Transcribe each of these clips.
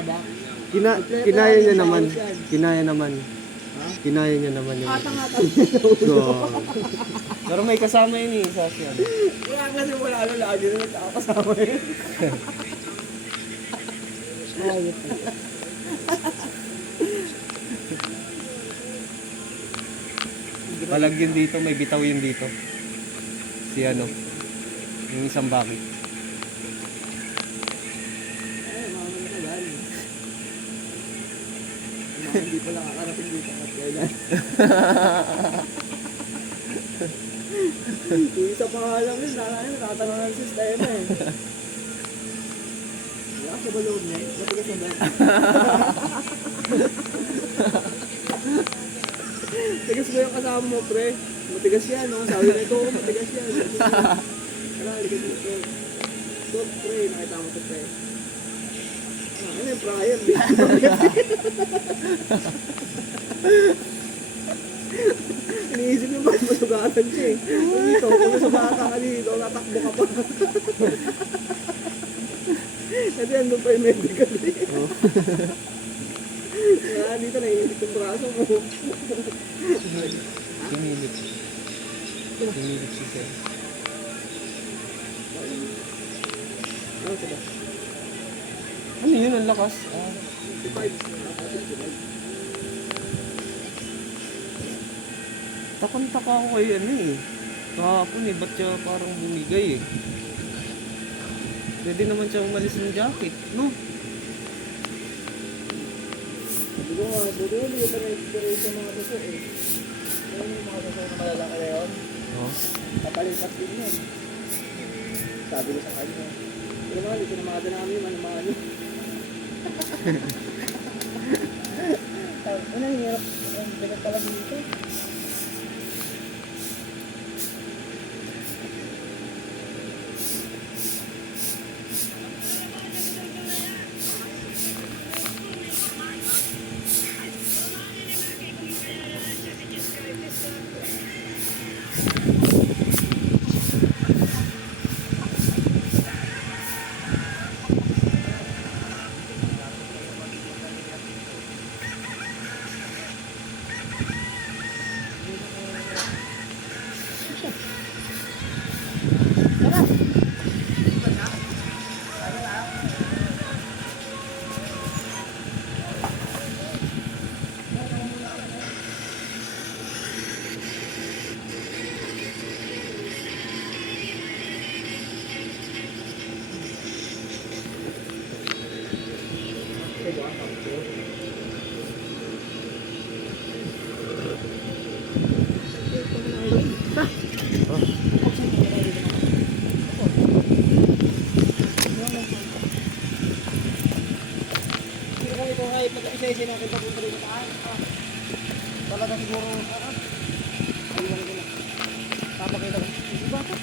nakabak. Kinaya niya naman. Kinaya naman. Ha? Kinaya niya naman yun. Atang-atang. So, pero may kasama yun eh, Sasyan. Kaya kasi wala ano, lagi na nagkakasama yun. Ayot. Palag yun dito, may bitaw yun dito. Si ano, yung isang bakit. Ay, mga tagal. Mga hindi pa lang kakarating dito at kailan. Yung isa pa nga lang yun, nakatanong ng sistema eh. Wala ka ba loob niya? Matigas na ba? Matigas ba yung kasama mo, pre? Matigas yan, no? Sabi na ito, matigas yan. Tara, halika dito. So, pre, nakita mo ito, pre. Ano yung Brian? Iniisip yung ba't masugatan siya eh. Dito, kung masugatan ka dito, natakbo ka pa. Kasi andun pa yung medical eh. Kaya dito naiinip yung braso mo. Sinilip. Sinilip si Sir. Ano sa ba? Ano yun, ang lakas? 55. Takon-taka ako kay ano eh. Kahapon eh, ba't siya parang bumigay eh. Pwede naman siya umalis ng jacket, no? Sabi ko nga, buti ko hindi pa na-experience yung mga buso eh. Ano yung mga buso na malalaki na yun? Oh. Kapalipat din yun. Sabi ko sa kanya. Pero mga, dito na mga namin, ano-mano. Ano, hirap. Ang bigat talaga dito. Isa-isa natin papunta rin sa talaga siguro ayun ko na papakita ko diba ito?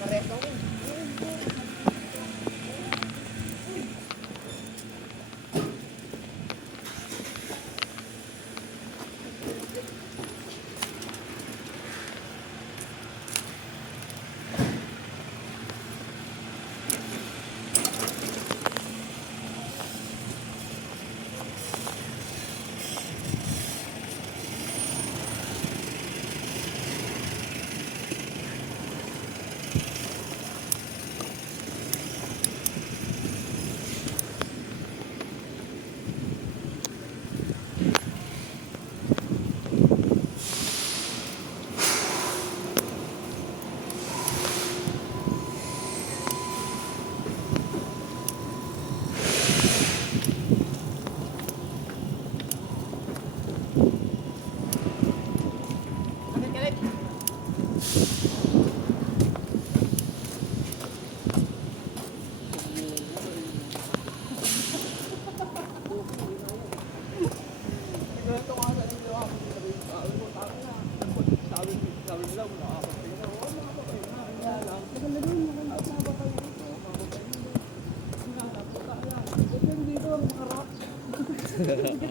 Pareto ko Oo na.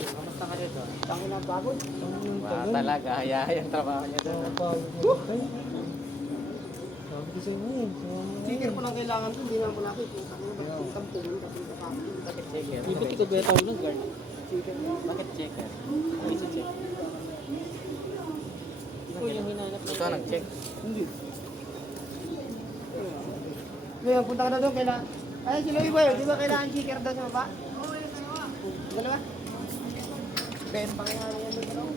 Kamusta ka dito? Tango na pagod. Talaga, hayay ang trabaho niya doon. Sabi ko sa inyo eh. Sticker pa lang kailangan ko, hindi naman pala ako. Kung tango na ba, tampong, tapos nakakapin. Bakit checker? Bibit ito beta ko lang, guard. Sticker. Bakit checker? Ano isa check? Ito yung hinanap Ito nag-check. Hindi. Ngayon, punta ka na doon, kailangan... Ay, si Louie Boy, di ba kailangan sticker doon sa baba? Oo, dalawa. Ben, pangyayari yan doon.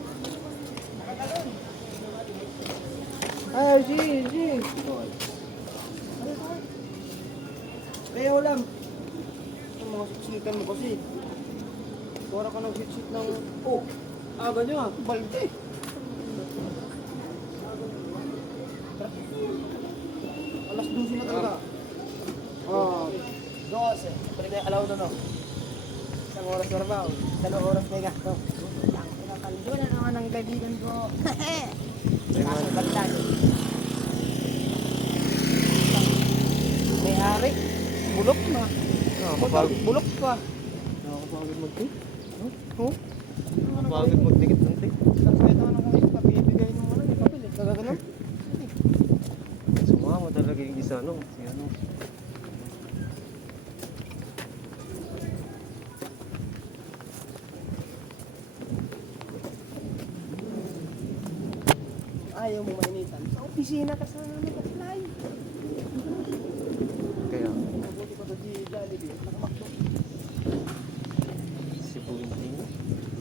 Ay, si. Kaya ulam. Ang mga siksikan mo kasi. Kora ka ng siksik ng... Oh, ganyan ah, balde. Alas 12 na talaga. Oh, 12. Pwede alaw na no. Isang oras trabaho, 2 oras may gasto. Ang pinakaldo na naman ang kaibigan ko. Kaso balitan. May hari, bulok na. Nakakapagod. Bulok pa. Nakakapagod mag-tik. Oh? Nakakapagod mag-tikit ng tik. Tapos ito na kung ito, papibigay mo ano, may papel. Nagagano? Sumama talaga yung isa, no? Si ano. Ayaw mo mainitan. Sa opisina ka sana nag-apply. Kaya, Mabuti pa to si Jollibee. Nakamakto. si Bunting.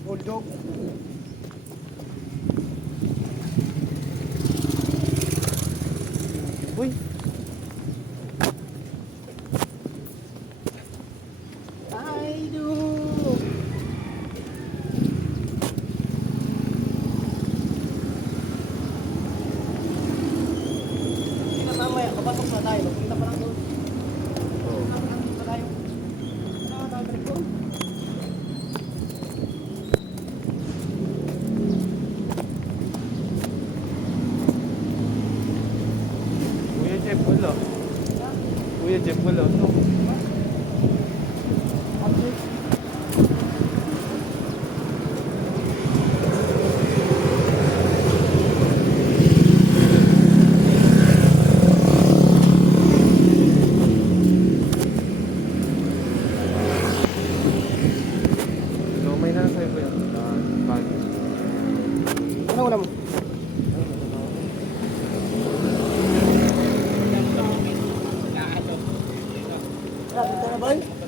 Old dog. Uy! I do. Hindi na mamaya, kapasok na tayo. Punta pa lang doon. Oh. Punta pa tayo. Nakakabalik ko. Kuya Jeff, wala. Kuya Jeff, wala. No? So, may nasa ko yan. Bagis. Ano wala mo? Grabe ka na ba?